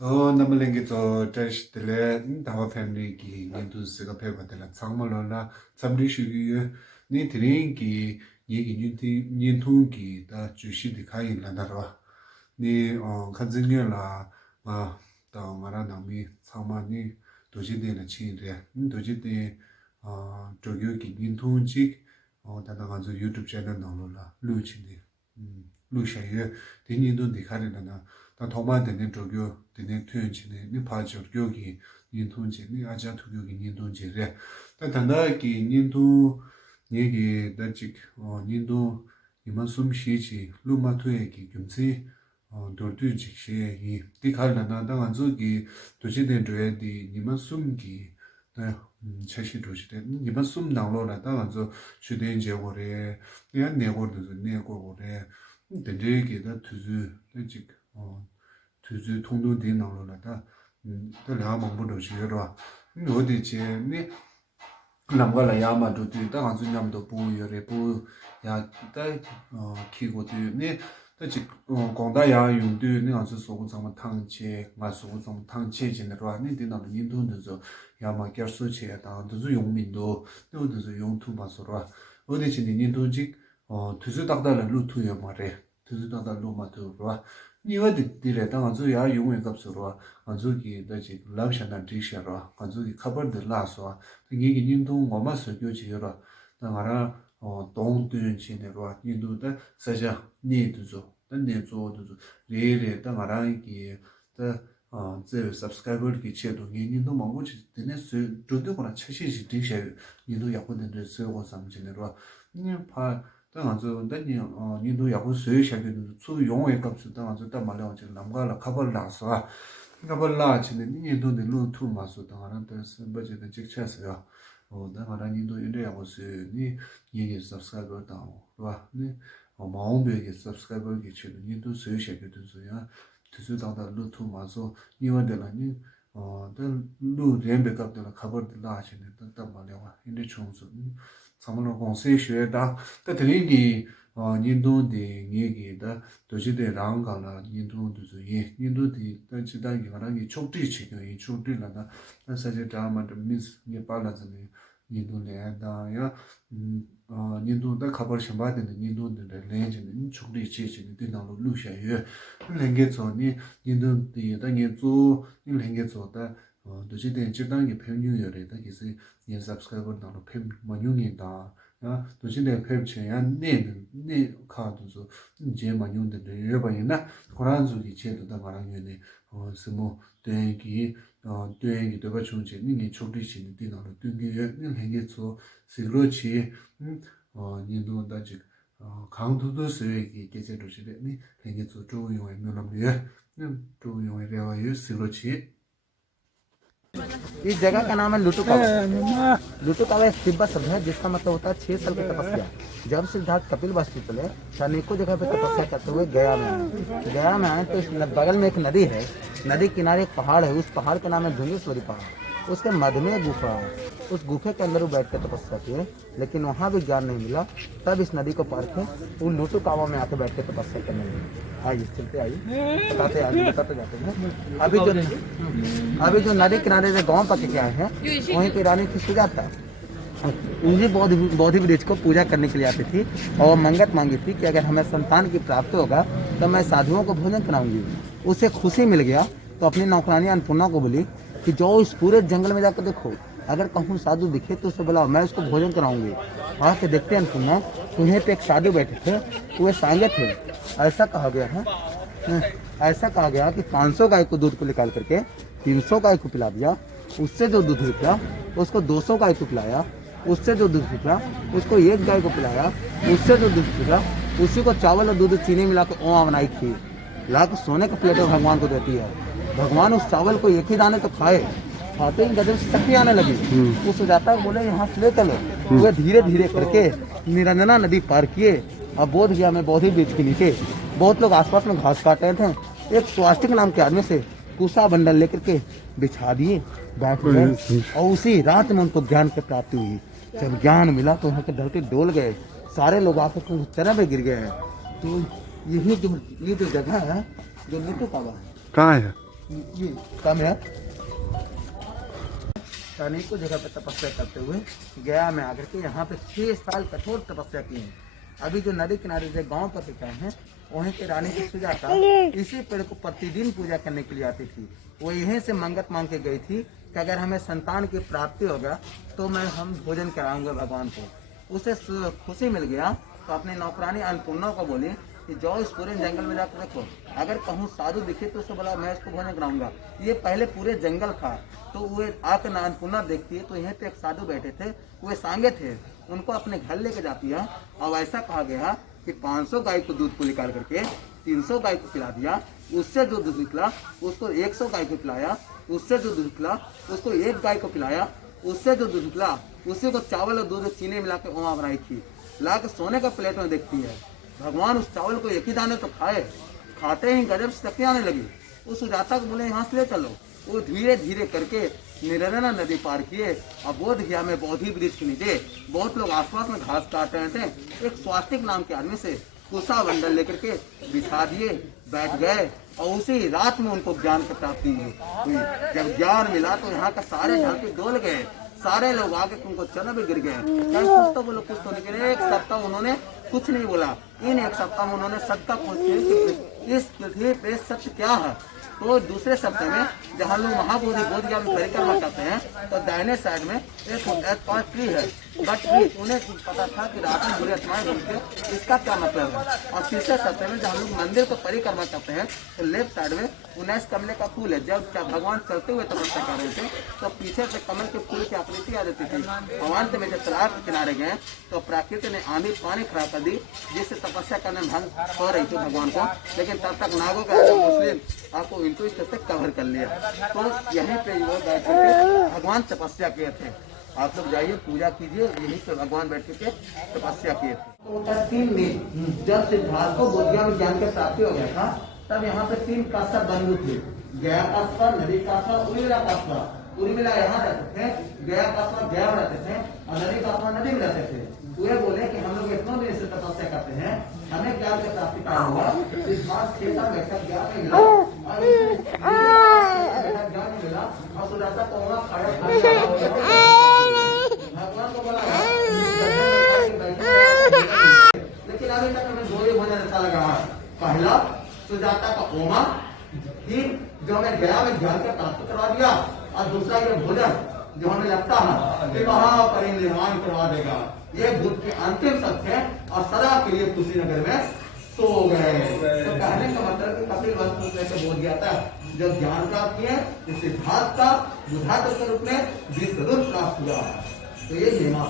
namlengi zo dash dile dawa family ki nindu siga peba dila tsangmalo la tsamri shugi ni tiring ki yegi nintun ki da jushi di kayi la narwa ni kanzingyo la da ngara nami tsangma ni doji di la chi re doji di jogyo ki nintun chik dada nganzo YouTube channel nanglo la lu chi di lu shayo di nintun di kayi la na 다 도마 되는 조교 되는 표현치네 니 파죠 교기 인톤지 니 아자 투교기 인톤지래 다 단다기 인도 얘기 다직 인도 이만 숨쉬지 루마토에기 금세 돌도 직시에 이 디칼라나 당한주기 도시된 조에디 이만 숨기 차시 도시된 이만 숨 나로라 당한주 주된 제고래 야 내고도 내고래 된제기다 투즈 다직 tuzu tongdo di nanglo la da laa mangbo do shi yorwa yodi che ni lamga la yaa ma do tu da gansu nyamdo bu yore bu yaa da ki go tu ni da chik gongda yaa yung tu ni gansu sogu zangma tang che nga sogu zangma tang che jine rwa ni di nanglo nindun duzo yaa ma gyar su che da duzo yung min do ni duzo yung tu ma so rwa yodi che ni nindun chik tuzu dakda la lu tu yo ma re tuzu dakda lu ma tu rwa 니와 디레 당한주 야 용의 값으로 간주기 다지 람샤나 디셔로 간주기 커버드 라서 이게 님도 뭐마서 교지여라 당하라 동드진치네로 님도다 사자 니도죠 내조도죠 레레 당하라 이게 제 subscriber 기 체도 님도 뭐고지 되네 저도거나 최시지 디셔 님도 약혼된 세고 삼진으로 님파 당한저 근데 니도 야구 수요 시작해도 수 용의 값을 당한저 딱 말려 가지고 남가라 커버를 나서 커버라 지는 니도 루트 마서 당하는 데서 버짓의 직차서요 당하는 니도 이래 야구 수니 얘기 subscriber 다오 봐 네 마음베게 subscriber 기치도 니도 수요 시작해도 소야 투수다다 루트 마서 니와들라니 루 렘베갑들 커버를 나시네 딱 말려 와 인데 총수 상물로 공세学다 때들이 인도의 얘기다 도시대 랑가라 인도도 예 인도의 단지다 이거랑 이 촉지 지경이 촉지라다 사실 다만 미스 예 발라즈네 인도네다야 인도다 커버 셔바되는 인도의 렌즈는 촉지 지경이 되나로 루샤예 렌게존이 인도의 당연조 렌게조다 도시대 지당이 평균열에다 기세 예 subscriber 나로 팸 만용이다 도시대 팸 체야 네 카드도 이제 만용인데 여봐이나 고란주기 제도다 말하면은 스모 대기 대기 도가 중지 니 초리신 디나로 등기에 행게서 시로치 니도 다지 강도도 쓰기 계제로 시대니 행게서 조용히 면함이야 조용히 레와요 시로치 इस जगह का नाम है लुटू कावा। लुटू कावा एक तिब्बत शब्द है जिसका मतलब होता है 6 साल की तपस्या। जब सिद्धार्थ कपिल वस्तु चले अनेकों जगह पे तपस्या करते हुए गया में आए तो इस बगल में एक नदी है, नदी किनारे एक पहाड़ है, उस पहाड़ का नाम है धुंधेश्वरी पहाड़। उसके मध्य में गुफा है, उस गुफे के अंदर वो बैठ कर तपस्या किए, लेकिन वहाँ भी ज्ञान नहीं मिला। तब इस नदी को पार के वो लुटू कावा में आके बैठ कर तपस्या करने लगे। आइए चलते आइए बताते जाते हैं। अभी जो नदी किनारे से गांव पक के आए हैं वहीं की रानी थी सुजाता, उन्हीं बौद्धि वृक्ष को पूजा करने के लिए आती थी और मंगत मांगी थी कि अगर हमें संतान की प्राप्ति होगा तो मैं साधुओं को भोजन कराऊंगी। उसे खुशी मिल गया तो अपनी नौकरानी अन्नपूर्णा को बोली कि जाओ इस पूरे जंगल में जाकर देखो, अगर कहूँ साधु दिखे तो उसे बुलाओ, मैं उसको भोजन कराऊंगी। आके देखते हैं अन्नपूर्णा, उन्हें पे एक साधु बैठे थे, वे सांगे थे। ऐसा कहा गया कि 500 गाय को दूध को निकाल करके 300 गाय को पिला दिया, उससे जो दूध निकला उसको 200 गाय को पिलाया, उससे जो दूध निकला उसको 1 गाय को पिलाया, उससे जो दूध निकला उसी को चावल और दूध चीनी मिला के ओवा बनाई थी, ला के सोने का प्लेट भगवान को देती है। भगवान उस चावल को एक ही दाने तो खाते ही गजब से शक्ति आने लगी। वो सुजाता बोले यहाँ से ले चलो। वे धीरे धीरे करके निरंजना नदी पार किए और बोध गया में बौद्धि वृक्ष के नीचे बहुत लोग आसपास में घास काट रहे थे। एक स्वास्तिक नाम के आदमी से कुसा बंडल लेकर के बिछा दिए, बैठ गए और उसी रात में उनको ज्ञान की प्राप्ति हुई। जब ज्ञान मिला तो वहाँ के धरती डोल गए, सारे लोग आकर चरण में गिर गए हैं। तो ये जो जगह है जो लुटू कावा है, कहाँ है? ये कम है। अनेकों जगह पे तपस्या करते हुए गया में आकर के यहाँ पे 6 साल कठोर तपस्या की है। अभी जो नदी किनारे जो गांव पर टिका है वहीं के रानी की सुजाता इसी पेड़ को प्रतिदिन पूजा करने के लिए आती थी। वो यहीं से मंगत मांग के गई थी कि अगर हमें संतान की प्राप्ति होगा तो हम भोजन कराऊंगा भगवान को। उसे खुशी मिल गया तो अपने नौकरानी अन्नपूर्णा को बोली कि जाओ इस पूरे जंगल में जाकर देखो, अगर कहूँ साधु दिखे तो उसे बोला मैं इसको भोजन कराऊंगा। ये पहले पूरे जंगल था तो वो आकर अन्नपूर्णा देखती है तो यहाँ पे एक साधु बैठे थे, वो सांगे थे, उनको अपने घर लेके जाती है। और ऐसा कहा गया कि 500 गाय को दूध को निकाल करके 300 गाय को पिला दिया, उससे जो दूध निकला उसको 100 गाय को पिलाया, उससे जो दूध निकला उसको 1 गाय को पिलाया, उससे जो दूध निकला उसी को चावल और दूध चीनी मिला के वहाँ बनाई थी, ला के सोने का प्लेट में देखती है। भगवान उस चावल को एक ही दाने तो खाए, खाते ही गजब से शक्ति आने लगी। उस सुजाता को बोले यहाँ से ले चलो। वो धीरे धीरे करके निरंजना नदी पार किए और बोध गया में बोधि वृक्ष के नीचे बहुत लोग आसपास में घास काट रहे थे। एक स्वास्तिक नाम के आदमी से कुशा बंडल लेकर के बिछा दिए, बैठ गए और उसी रात में उनको ज्ञान की प्राप्ति हुई। जब ज्ञान मिला तो यहाँ का सारे झांकी डोल गए, सारे लोग आके उनको चरण भी गिर गए। कुछ तो बोलो, कुछ तो नहीं गिरे। एक सप्ताह उन्होंने कुछ नहीं बोला। इन एक सप्ताह में उन्होंने सत्ता पूछी कि इस पृथ्वी पे सत्य क्या है। तो दूसरे सप्ताह में जहाँ लोग महाबोधि बोध ज्ञान परिक्रमा करते हैं तो दाहिने साइड में एक 5 ट्री है, बट उन्हें पता था कि रात में बुरी आत्माएं घूमती, इसका क्या मतलब है। और तीसरे सप्ताह में जहाँ लोग मंदिर को परिक्रमा करते हैं तो लेफ्ट साइड में 19 कमले का फूल है। जब भगवान चलते हुए तपस्या कर रहे थे तो पीछे से कमल के फूल की आकृति आ जाती थी। भगवान में जब तालाब के किनारे गए तो प्रकृति ने आंधी पानी खराब कर दी, जिससे तपस्या करने में भंग हो रही थी भगवान को। लेकिन तब तक नागों का मुस्लिम आपको इनको इस तरह से कवर कर लिया। तो यहीं पे वो बैठ करके भगवान तपस्या किए थे। आप लोग जाइए पूजा कीजिए, यहीं पे भगवान बैठ के तपस्या किए थे। तो 3 में जब सिद्धार्थ को बोधिया में ज्ञान की प्राप्ति हो गया था तब यहाँ पे 3 कास्ता बंधु थे। गया कास्ता, नदी कास्ता, उर्मिला कास्ता। उर्मिला यहाँ रहते थे, गया कास्ता गया में रहते थे और नदी कास्ता नदी में रहते थे। वे बोले कि हम लोग इतना दिन से तपस्या करते हैं, हमें ज्ञान की प्राप्ति का हुआ। सिद्धार्थ 6 साल बैठा ज्ञान नहीं मिला ज्ञान नहीं मिला और सुजाता को वहाँ भगवान को बोला लेकिन अभी तक हमें 2 ही भोजन अच्छा लगा। पहला सुजाता का ओमा, फिर जो हमें गया में ज्ञान का प्राप्त करवा दिया, और दूसरा ये भोजन जो हमें लगता है कि महापरिनिर्वाण करवा देगा। ये बुद्ध के अंतिम सत्य है और सदा के लिए कुशीनगर में सो गए। तो कहने का मतलब कि कपिल वस्तु से बोध गया था जब ज्ञान प्राप्त किए तो सिद्धार्थ का बुद्धात्व के रूप में विश्वरूप प्राप्त हुआ। तो ये नियमा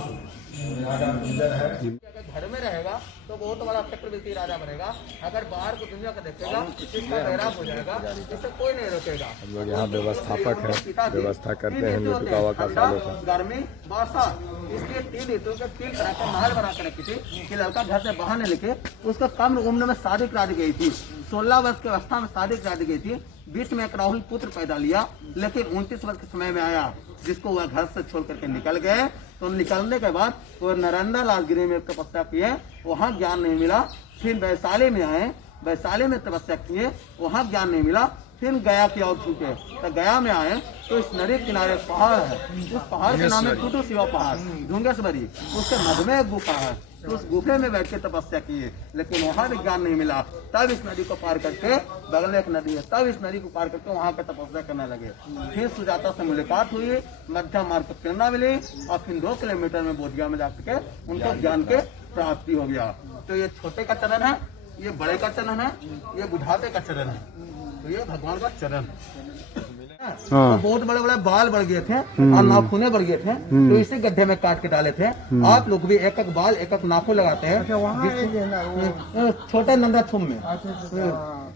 घर में रहेगा तो बहुत बड़ा चक्रवर्ती राजा बनेगा। अगर बाहर को दुनिया का देखेगा इसका वैराग हो जाएगा, इसे कोई नहीं रोकेगा। हम लोग यहाँ व्यवस्थापक है, व्यवस्था करते हैं लुटकावा का सालों से। गर्मी वर्षा, इसलिए 3 ऋतु के 3 तरह के महल बना कर रखी थी कि लड़का घर से बाहर नहीं निकले। उसको कम उम्र में शादी करा दी गई थी, 16 वर्ष की अवस्था में शादी करा दी गई थी। बीच में एक राहुल पुत्र पैदा लिया, लेकिन 29 वर्ष के समय में आया जिसको वह घर से छोड़ करके निकल गए। तो निकलने के बाद वो नरेंद्र लाल गिरी में तपस्या किए, वहाँ ज्ञान नहीं मिला। फिर वैशाली में आए, वैशाली में तपस्या किए, वहाँ ज्ञान नहीं मिला। फिर गया की ओर छूटे तो गया में आए तो इस नदी किनारे पहाड़ है, उस पहाड़ के नाम है टूटू शिवा पहाड़ ढूंगेश्वरी। उसके मध्य में एक गुफा है, तो उस गुफे में बैठ के तपस्या किए, लेकिन वहाँ भी ज्ञान नहीं मिला। तब इस नदी को पार करके, बगल में एक नदी है, तब इस नदी को पार करके वहाँ पे तपस्या करने लगे। फिर सुजाता से मुलाकात हुई, मध्य मार्ग को प्रेरणा मिली और फिर 2 किलोमीटर में बोधगया में जाकर के उनको ज्ञान के प्राप्ति हो गया। तो ये छोटे का चरण है, ये बड़े का चरण है, ये बुढ़ापे का चरण है। तो ये भगवान का चरण है। तो बहुत बड़े बड़े बाल बढ़ गए थे और नाखूने बढ़ गए थे, तो इसी गड्ढे में काट के डाले थे। आप लोग भी एक एक बाल एक एक नाखून लगाते हैं छोटे नंदा थूम में,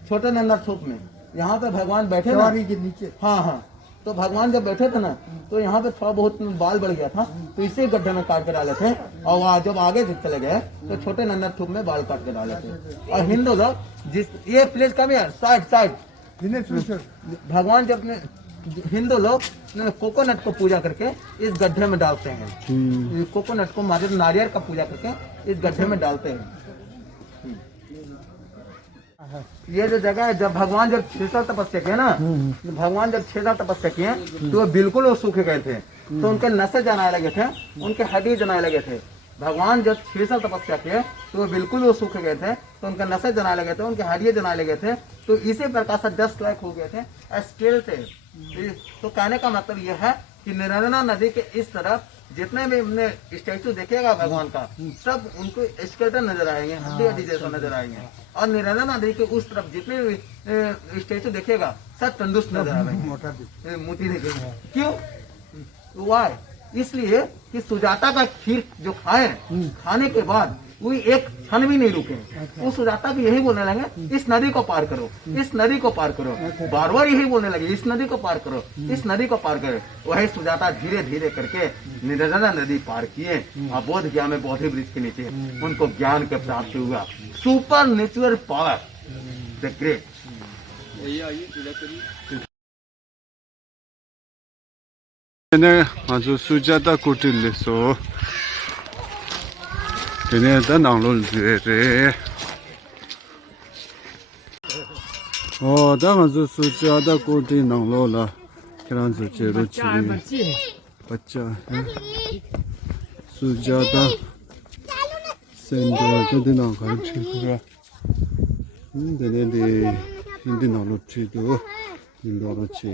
छोटे नंदा थूम में। यहाँ पे भगवान बैठे के नीचे, हाँ। तो भगवान जब बैठे थे ना तो यहाँ पे थोड़ा बहुत बाल बढ़ गया था, तो इसी गड्ढे में काट के डाले थे। और वहाँ जब आगे चले गए तो छोटे नंदा थूम में बाल काट के डाले थे। और हिंदू लोग जिस ये प्लेस कम यार साइड भगवान जब हिंदू लोग कोकोनट को पूजा करके इस गड्ढे में डालते हैं। कोकोनट को नारियल का पूजा करके इस गड्ढे में डालते हैं। ये जो जगह है, जब भगवान जब 6 साल तपस्या किए ना, भगवान जब 6 साल तपस्या किए तो वो बिल्कुल वो सूखे गए थे, तो उनके नसें जनाए लगे थे, उनके हड्डी जनाए लगे थे। भगवान जब 6 साल तपस्या किए तो वो बिल्कुल वो सूखे गए थे, तो उनके नसें जनाए लगे थे, उनके हड्डियां जनाए लगे थे, तो इसी प्रकार से डस्ट लाइक हो गए थे, स्केल थे। तो कहने का मतलब यह है कि निरंजना नदी के इस तरफ जितने भी हमने स्टैचू देखेगा भगवान का, सब उनको स्केलेटन नजर आएंगे, हड्डी हड्डी जैसा नजर आएंगे। और निरंजना नदी के उस तरफ जितने भी स्टैचू देखेगा सब तंदुरुस्त नजर आएंगे, मोती देखेंगे। क्यों? वाई? इसलिए कि सुजाता का खीर जो खाए, खाने के बाद वो एक क्षण भी नहीं रुके। वो सुजाता भी यही बोलने लगे, इस नदी को पार करो, इस नदी को पार करो, बार बार यही बोलने लगे, इस नदी को पार करो, इस नदी को पार करो। वही सुजाता धीरे धीरे करके निरंजना नदी पार किए और बोध गया में बोधि वृक्ष के नीचे उनको ज्ञान के प्राप्त हुआ। Supernatural power, the great. 얘네 아주 수자다 고til레서 얘네다 나올르레 다가서 수자다 고티 나올라 그런 수제로치 बच्चा सुजाता सेंटर तो दिना का ठीक देने हिंदी नॉलेज तो इंडोरची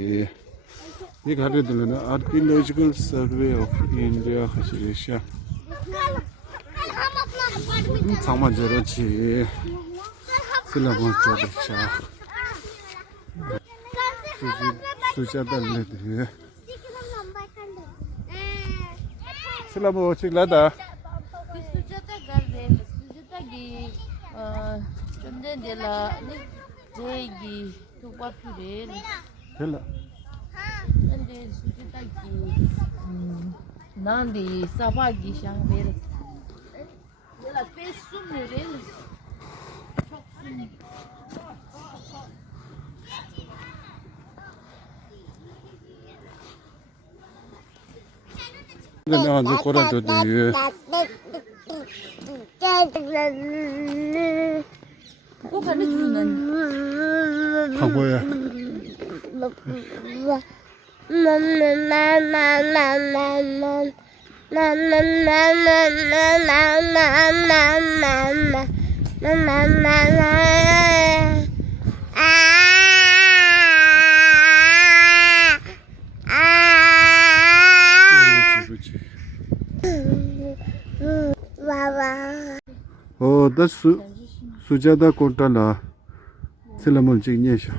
ये घरे दिलना आर्कियोलॉजिकल सर्वे ऑफ इंडिया खसिलेशा समाजरोची सिलामो चोदचा सुजाता लेदे सिलामो चिगलादा सुजाता गर्दे सुजाता गी चंदे देला नि जेगी तुपापुरे hello नंदे सुजाता गी नंदी साबागी शांगेर देला पेसुम रे 내가 안 거라도 돼. 꼭 하는 주는 바보야. 다 수자다 콘탈라 실라몰 찍녀셔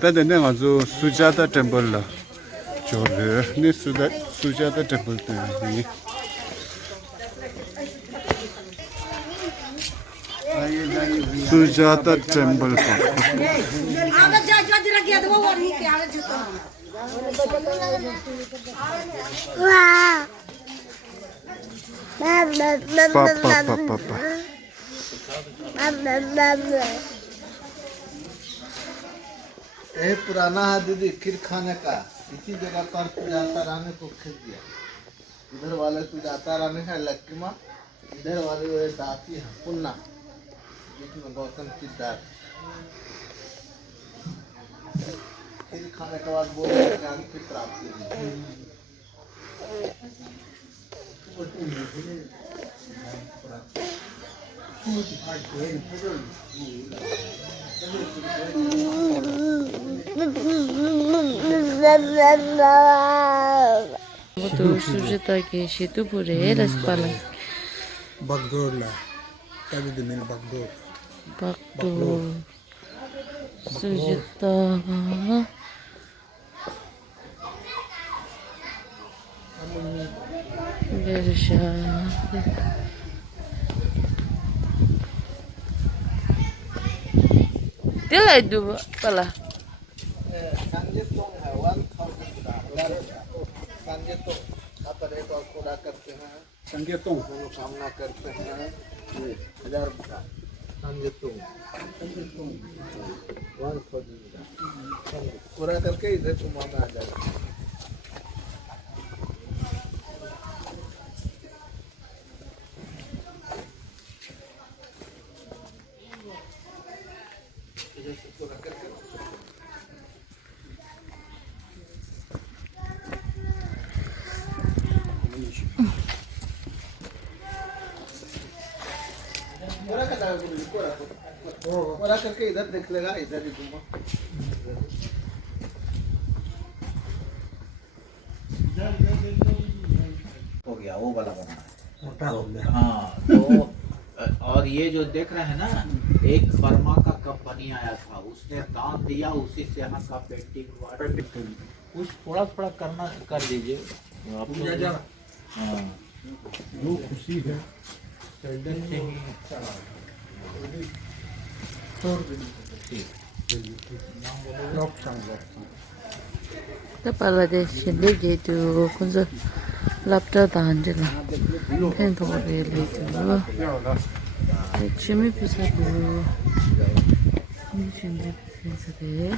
다데네 아주 수자다 템플라 저르 네 수자다 템플 때니 सुजाता टेम्पल पापा ये पुराना है दीदी खीर खाने का, इसी जगह पर सुजाता रानी को खीर दिया। इधर वाले सुजाता रानी है लक्की माँ, इधर वाले वो दासी है पुन्ना, जिसमें गौतम सिद्धार्थ। खीर खाने के बाद बोले ज्ञान की प्राप्ति हुई। तो सुजाता के शेतुपुरे रसपाला बगडोरला, तभी तो मिल बगडोर। Bakdo Sujaata Bersha Dia itu pala संगीतों है 1000 संगीतों अपने को पूरा करते हैं, संगीतों मनोकामना करते हैं 1000 रुपया संजीतुंग वन खोजी पूरा करके इधर तुम आ जाओ पूरा करके इधर देख लेगा इधर ही तुम हो गया वो वाला बना है हाँ तो और ये जो देख रहे हैं ना एक बर्मा का कंपनी आया था उसने दान दिया उसी से यहाँ का पेंटिंग हुआ कुछ थोड़ा थोड़ा करना कर दीजिए आप लोग हाँ जो खुशी है 다 빨라데 신데게도 군서 랍다 단지나 펜도레 레이도 취미 비싸도 신데 비싸데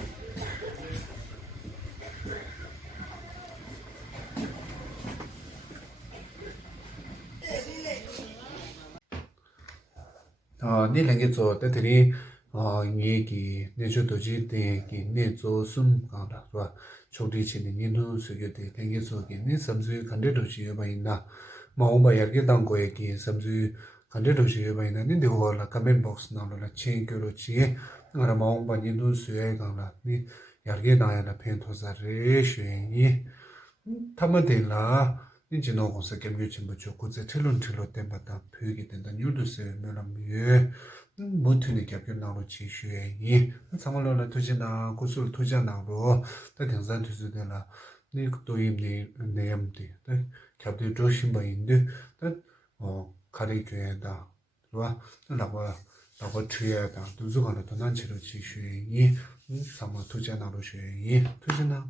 ni lengi zo da tiri ngi ki ne ju do ji de ki ne zo sum ka da ba chodi chi ni nu su ge de lengi zo ki ni sam zu kan de do ji ba ina ma o ba ya ge dang ko ye ki sam zu kan de do ji ba ina ni de ho la comment box na la chen kyo ro chi ngara ma o ba ni nu su ye ka la ni ya ge na ya na pen to za re shwe ni ta ma de la ni ji no ko se kem yu chen bu chu ku ze chelon chelo te ba ta pyu ge den da nyu du se me la mye mo tu ni kya pyo na lo chi shwe yi sa ma lo la tu ji na ku su tu ja na ro ta den zan tu su de la ni do yim ni ne yam de ta kya de jo shin ba yin de ta ka ri gye da ro la ba tu ya da du zu ga na to nan chi ro chi shwe yi sa ma tu ja na lo shwe yi tu ji na